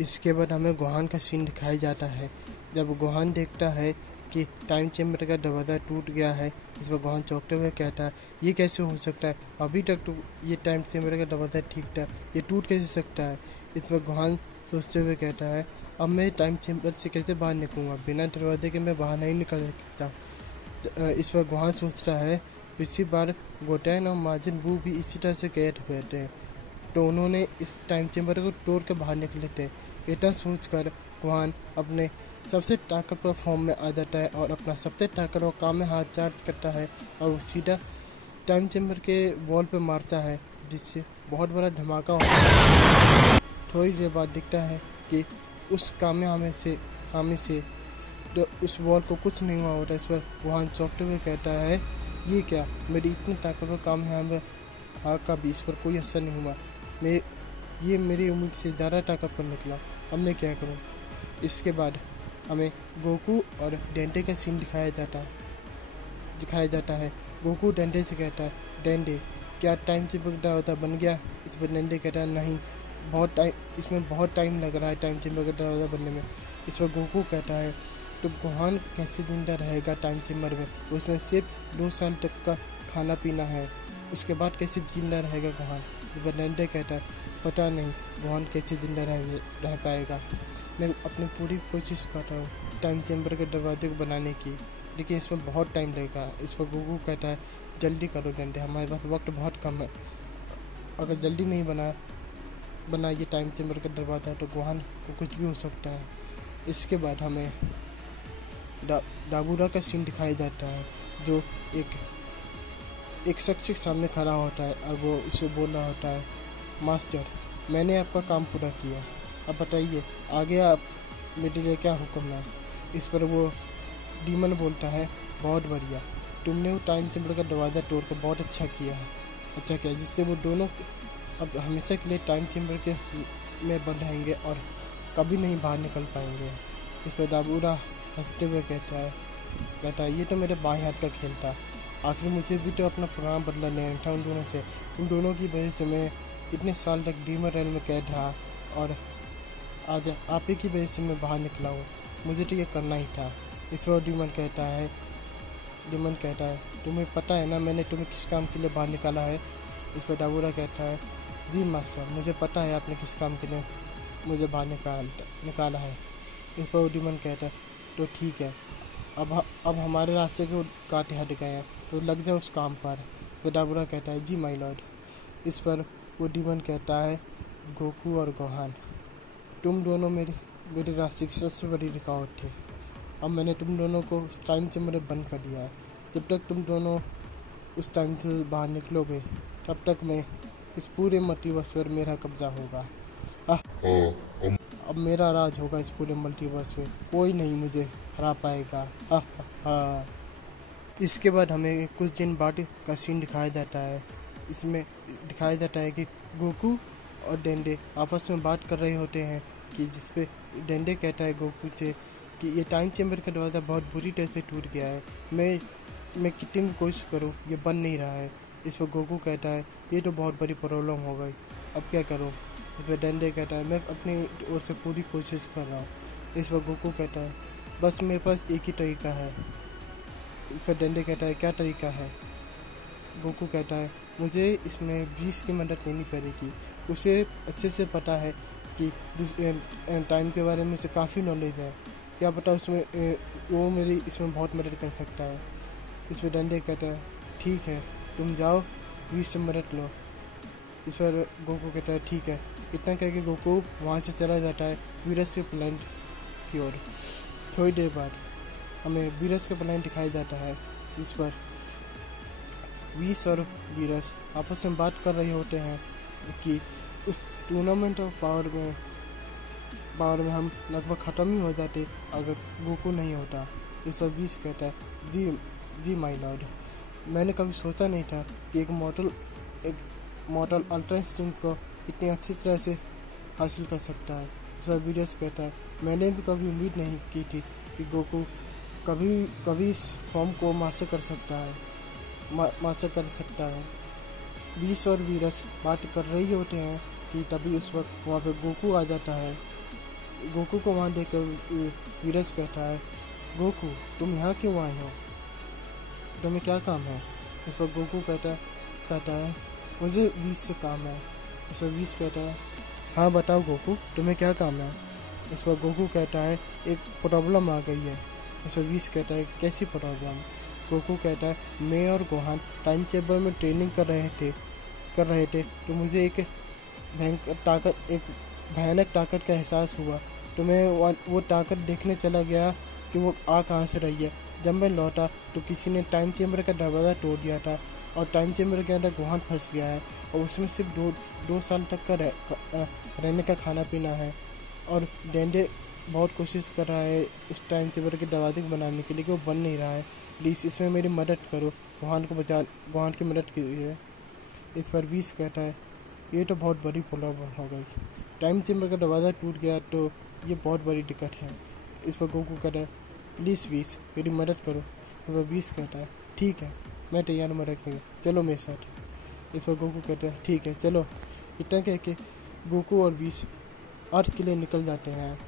इसके बाद हमें गोहान का सीन दिखाया जाता है। जब गोहान देखता है कि टाइम चेम्बर का दरवाज़ा टूट गया है, इस पर गोहान चौंकते हुए कहता है, ये कैसे हो सकता है? अभी तक तो ये टाइम चेम्बर का दरवाज़ा ठीक था, ये टूट कैसे सकता है? इस पर गोहान सोचते हुए कहता है, अब मैं टाइम चेम्बर से कैसे बाहर निकलूँगा? बिना दरवाजे के मैं बाहर नहीं निकल सकता। इस पर गोहान सोचता है, पिछली बार गोटैन और माजिन बू भी इसी तरह से कैद हुए थे, तो उन्होंने इस टाइम चेम्बर को तोड़ कर बाहर निकले थे। इतना सोचकर गोहान अपने सबसे ताकतवर फॉर्म में आ जाता है और अपना सबसे ताकतवर काम में हाथ चार्ज करता है और वो सीधा टाइम चेम्बर के वॉल पे मारता है, जिससे बहुत बड़ा धमाका होता है। थोड़ी देर बाद दिखता है कि उस कामयाबी से तो उस वॉल को कुछ नहीं हुआ होता। इस पर गोहान चौंकते हुए कहता है, ये क्या, मेरी इतनी ताकतवर कामयाबी का भी इस पर कोई असर नहीं हुआ। ये मेरी उम्मीद से ज़्यादा ताकतवर निकला, अब मैं क्या करूं? इसके बाद हमें गोकू और डेंडे का सीन दिखाया जाता है। गोकू डेंडे से कहता है, डेंडे क्या टाइम चेम्बर का दरवाज़ा बन गया? इस पर डेंडे कहता है, नहीं, इसमें बहुत टाइम लग रहा है टाइम चेम्बर का दरवाज़ा बनने में। इस पर गोकू कहता है, तो गोहान कैसे जिंदा रहेगा टाइम चेम्बर में? उसमें सिर्फ 2 साल तक का खाना पीना है, उसके बाद कैसे जिंदा रहेगा गोहान? इस पर डेंडे कहता है, पता नहीं गोहान कैसे जिंदा रह पाएगा। मैं अपनी पूरी कोशिश कर रहा हूँ टाइम चेम्बर के दरवाजे को बनाने की, लेकिन इसमें बहुत टाइम लगेगा। इस पर गोकू कहता है, जल्दी करो डेंडे, हमारे पास वक्त बहुत कम है। अगर जल्दी नहीं बना ये टाइम चेम्बर का दरवाज़ा तो गोहान को कुछ भी हो सकता है। इसके बाद हमें दाबूरा का सीन दिखाया जाता है, जो एक शख्स के सामने खड़ा होता है और वो उसे बोल रहा होता है, मास्टर, मैंने आपका काम पूरा किया, अब बताइए आगे आप मेरे लिए क्या हुक्म है? इस पर वो डीमन बोलता है, बहुत बढ़िया, तुमने वो टाइम चेम्बर का दरवाज़ा तोड़कर बहुत अच्छा किया, जिससे वो दोनों अब हमेशा के लिए टाइम चेम्बर में बंद रहेंगे और कभी नहीं बाहर निकल पाएंगे। इस पर दाबूरा हंसते हुए कहता है, ये तो मेरे बाएं हाथ का खेल था, आखिर मुझे भी तो अपना पुराना बदला लेना था उन दोनों की वजह से मैं इतने साल तक डीमन रेल में कैद रहा और आज आप ही की वजह से मैं बाहर निकला हूँ, मुझे तो ये करना ही था। इस पर डीमन कहता है, तुम्हें पता है ना मैंने तुम्हें किस काम के लिए बाहर निकाला है? इस पर दाबूरा कहता है, जी मास्टर, मुझे पता है आपने किस काम के लिए मुझे बाहर निकाला है। इस पर डीमन कहता है, तो ठीक है, अब हमारे रास्ते के कांटे हट गए हैं, तो लग जाओ उस काम पर। तो दाबूरा कहता है, जी माय लॉर्ड। इस पर वो डीमन कहता है, गोकू और गोहान, तुम दोनों मेरे रास्ते की सबसे बड़ी रुकावट थे। अब मैंने तुम दोनों को उस टाइम से मेरे बंद कर दिया है। जब तक तुम दोनों उस टाइम से बाहर निकलोगे, तब तक मैं इस पूरे मल्टीवर्स पर मेरा कब्जा होगा। अब मेरा राज होगा इस पूरे मल्टीवर्स में, कोई नहीं मुझे हरा पाएगा। इसके बाद हमें कुछ दिन बाद का सीन दिखाया जाता है। इसमें दिखाया जाता है कि गोकू और डेंडे आपस में बात कर रहे होते हैं, कि जिसपे डेंडे कहता है गोकू से कि ये टाइम चेम्बर का दरवाज़ा बहुत बुरी तरह से टूट गया है, मैं कितनी भी कोशिश करूँ ये बन नहीं रहा है। इस पर गोकू कहता है, ये तो बहुत बड़ी प्रॉब्लम हो गई, अब क्या करूँ? इस पर डेंडे कहता है, मैं अपनी ओर से पूरी कोशिश कर रहा हूँ। इस पर गोकू कहता है, बस मेरे पास एक ही तरीका है। इस पर डेंडे कहता है, क्या तरीका है? गोकू कहता है, मुझे इसमें 20 की मदद लेनी पड़ेगी, उसे अच्छे से पता है कि टाइम के बारे में उसे काफ़ी नॉलेज है, क्या पता उसमें वो मेरी इसमें बहुत मदद कर सकता है। इस पर डेंडे कहता है, ठीक है, तुम जाओ 20 से मदद लो। इस पर गोकू कहता है, ठीक है। इतना कह के गोकू वहाँ से चला जाता है वीरस के प्लांट की ओर। थोड़ी देर बाद हमें वीरस का प्लांट दिखाया जाता है, इस पर वीस और वीरस आपस में बात कर रहे होते हैं कि उस टूर्नामेंट ऑफ पावर में हम लगभग ख़त्म ही हो जाते अगर गोकू नहीं होता। इस पर वीस कहता है, जी माय लॉर्ड, मैंने कभी सोचा नहीं था कि एक मॉडल अल्ट्रा इंस्टिंक्ट को इतनी अच्छी तरह से हासिल कर सकता है। इस पर वीरस कहता है, मैंने भी कभी उम्मीद नहीं की थी कि गोकू कभी इस फॉर्म को मास्टर कर सकता है। वीस और वीरस बात कर रही होते हैं कि तभी उस वक्त वहाँ पे गोकू आ जाता है गोकू को वहाँ देखकर वीरस कहता है, गोकू तुम यहाँ क्यों आए हो, तुम्हें क्या काम है। इस पर गोकू कहता है मुझे वीस से काम है। इस पर वीस कहता है हाँ बताओ गोकू तुम्हें क्या काम है। इस पर गोकू कहता है एक प्रॉब्लम आ गई है। इस पर वीस कहता है कैसी प्रॉब्लम। गोकू कहता है मैं और गोहान टाइम चेम्बर में ट्रेनिंग कर रहे थे तो मुझे एक भयानक ताकत का एहसास हुआ तो मैं वो ताकत देखने चला गया कि वो आ कहाँ से रही है। जब मैं लौटा तो किसी ने टाइम चेम्बर का दरवाज़ा तोड़ दिया था और टाइम चेम्बर के अंदर गोहान फंस गया है और उसमें सिर्फ दो साल तक का रहने का खाना पीना है। और डेंडे बहुत कोशिश कर रहा है उस टाइम चेम्बर के दरवाजे को बनाने के लिए, कि वो बन नहीं रहा है। प्लीज़ इसमें मेरी मदद करो, गोहान की मदद कीजिए। इस पर वीस कहता है ये तो बहुत बड़ी प्रॉब्लम हो गई, टाइम चेम्बर का दरवाज़ा टूट गया तो ये बहुत बड़ी दिक्कत है। इस पर गोकू कहता है प्लीज़ वीस मेरी मदद करो। इस पर वीस कहता है ठीक है मैं तैयार मदद करूँगा, चलो मेरे साथ। इस पर गोकू कहता है ठीक है चलो। इतना कह के गोकू और वीस अर्थ के लिए निकल जाते हैं।